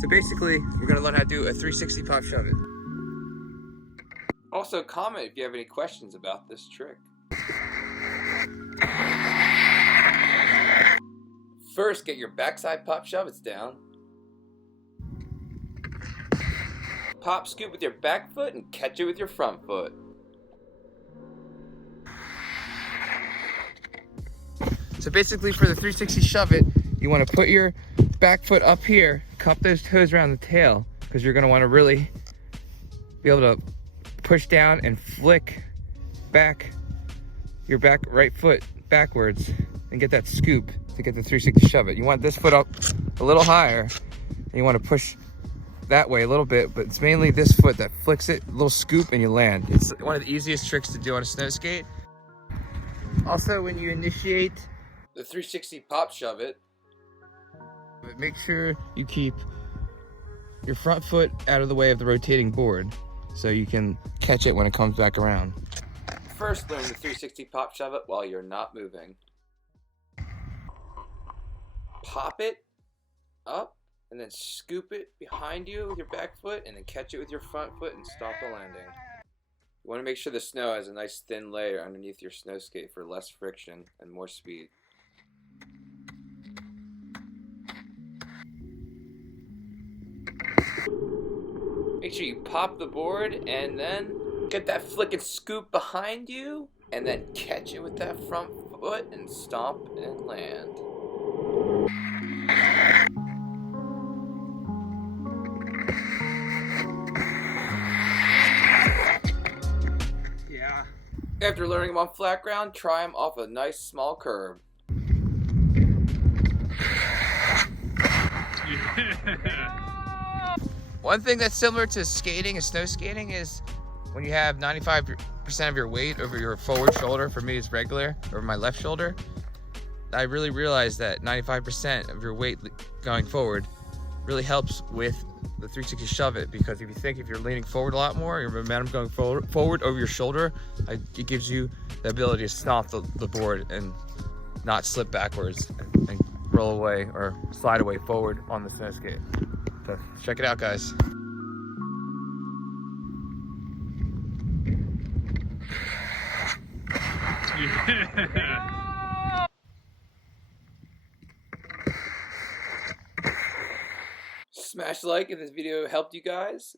So basically, we're gonna learn how to do a 360 pop shove it. Also comment if you have any questions about this trick. First, get your backside pop shove it's down. Pop scoop with your back foot and catch it with your front foot. So basically for the 360 shove it, you want to put your back foot up here, cup those toes around the tail, because you're going to want to really be able to push down and flick back your right foot backwards and get that scoop to get the 360 shove it. You want this foot up a little higher and you want to push that way a little bit, but it's mainly this foot that flicks it, a little scoop, and you land. It's one of the easiest tricks to do on a snow skate. Also, when you initiate the 360 pop shove it, make sure you keep your front foot out of the way of the rotating board so you can catch it when it comes back around. First, learn the 360 pop shove it while you're not moving. Pop it up and then scoop it behind you with your back foot and then catch it with your front foot and stop the landing. You want to make sure the snow has a nice thin layer underneath your snow skate for less friction and more speed. Make sure you pop the board and then get that flick and scoop behind you and then catch it with that front foot and stomp and land. Yeah. After learning them on flat ground, try them off a nice small curb. One thing that's similar to skating and snow skating is when you have 95% of your weight over your forward shoulder. For me, it's regular, over my left shoulder. I really realized that 95% of your weight going forward really helps with the 360 shove it, because if you're leaning forward a lot more, your momentum going forward over your shoulder, it gives you the ability to stomp the board and not slip backwards and roll away or slide away forward on the snow skate. So check it out, guys. Smash like if this video helped you guys.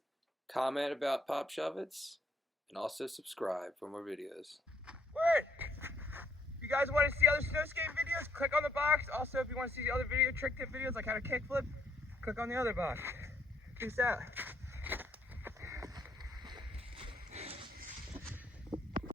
Comment about pop shove-its. And also subscribe for more videos. Word! If you guys want to see other snow skate videos, click on the box. Also, if you want to see other trick tip videos like how to kickflip, click on the other box. Peace out.